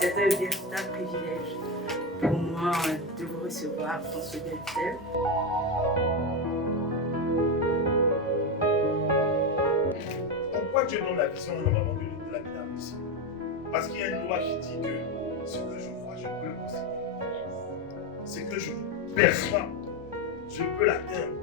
C'est un véritable privilège pour moi de vous recevoir dans ce bel hôtel. Pourquoi Dieu donne la vision normalement de la pyramide ici? Parce qu'il y a une loi qui dit que ce que je vois, je peux le posséder. Ce que je perçois, je peux l'atteindre.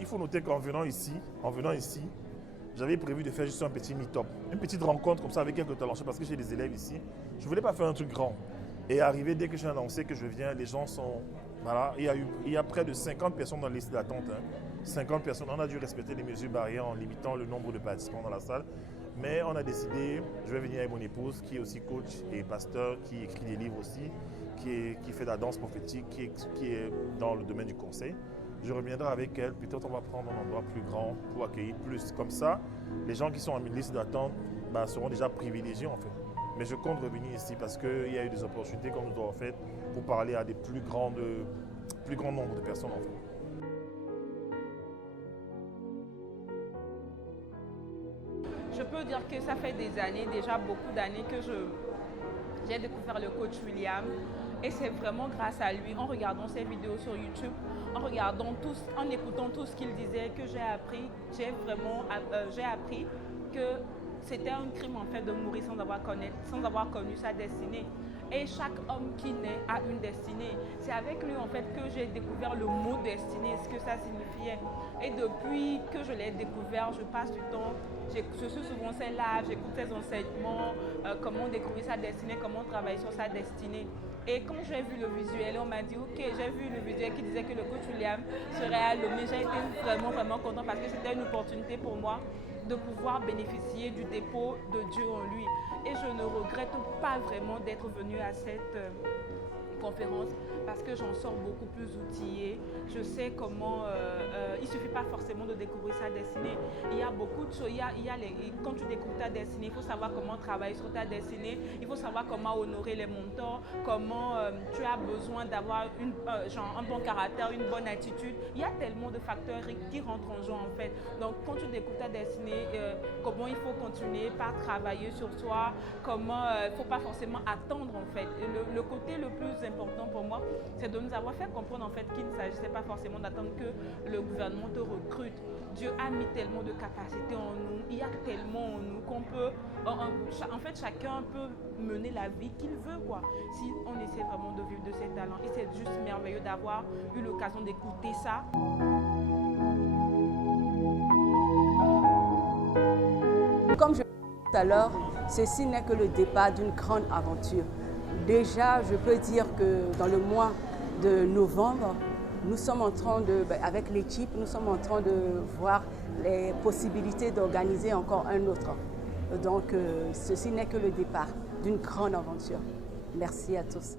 Il faut noter qu'en venant ici, j'avais prévu de faire juste un petit meet-up, une petite rencontre comme ça avec quelques talents parce que j'ai des élèves ici. Je ne voulais pas faire un truc grand. Et arrivé, dès que j'ai annoncé que je viens, les gens sont... Voilà, il y a près de 50 personnes dans la liste d'attente. 50 personnes. On a dû respecter les mesures barrières en limitant le nombre de participants dans la salle. Mais on a décidé, je vais venir avec mon épouse qui est aussi coach et pasteur, qui écrit des livres aussi, qui fait de la danse prophétique, qui est dans le domaine du conseil. Je reviendrai avec elle, peut-être on va prendre un endroit plus grand pour accueillir plus. Comme ça, les gens qui sont en liste d'attente seront déjà privilégiés en fait. Mais je compte revenir ici parce qu'il y a eu des opportunités qu'on nous a offertes pour parler à des plus grand nombre de personnes en fait. Je peux dire que ça fait des années, déjà beaucoup d'années que j'ai découvert le coach William. Et c'est vraiment grâce à lui, en regardant ses vidéos sur YouTube, en écoutant tout ce qu'il disait, que j'ai appris que c'était un crime en fait de mourir sans avoir connu sa destinée. Et chaque homme qui naît a une destinée. C'est avec lui en fait que j'ai découvert le mot destinée, ce que ça signifiait. Et depuis que je l'ai découvert, je passe du temps, je suis souvent ses lives, j'écoute ses enseignements, comment découvrir sa destinée, comment travailler sur sa destinée. Et quand j'ai vu le visuel, on m'a dit ok, j'ai vu le visuel qui disait que le coach William serait à Lomé. J'ai été vraiment contente parce que c'était une opportunité pour moi de pouvoir bénéficier du dépôt de Dieu en lui. Et je ne regrette pas vraiment d'être venue à cette conférence parce que j'en sors beaucoup plus outillée. Je sais comment, il ne suffit pas forcément de découvrir sa destinée. Il y a beaucoup de choses. Quand tu découvres ta destinée, il faut savoir comment travailler sur ta destinée. Il faut savoir comment honorer les mentors, comment tu as besoin d'avoir un bon caractère, une bonne attitude. Il y a tellement de facteurs qui rentrent en jeu en fait. Donc quand tu découvres ta destinée, comment il faut continuer par travailler sur soi, comment il ne faut pas forcément attendre en fait. Le côté le plus important pour moi, c'est de nous avoir fait comprendre en fait qu'il ne s'agissait pas forcément d'attendre que le gouvernement te recrute. Dieu a mis tellement de capacités en nous, il y a tellement en nous qu'on peut, en fait chacun peut mener la vie qu'il veut quoi. Si on essaie vraiment de vivre de ses talents, et c'est juste merveilleux d'avoir eu l'occasion d'écouter ça. Comme je l'ai dit tout à l'heure, ceci n'est que le départ d'une grande aventure. Déjà, je peux dire que dans le mois de novembre, nous sommes en train avec l'équipe, nous sommes en train de voir les possibilités d'organiser encore un autre. Donc, ceci n'est que le départ d'une grande aventure. Merci à tous.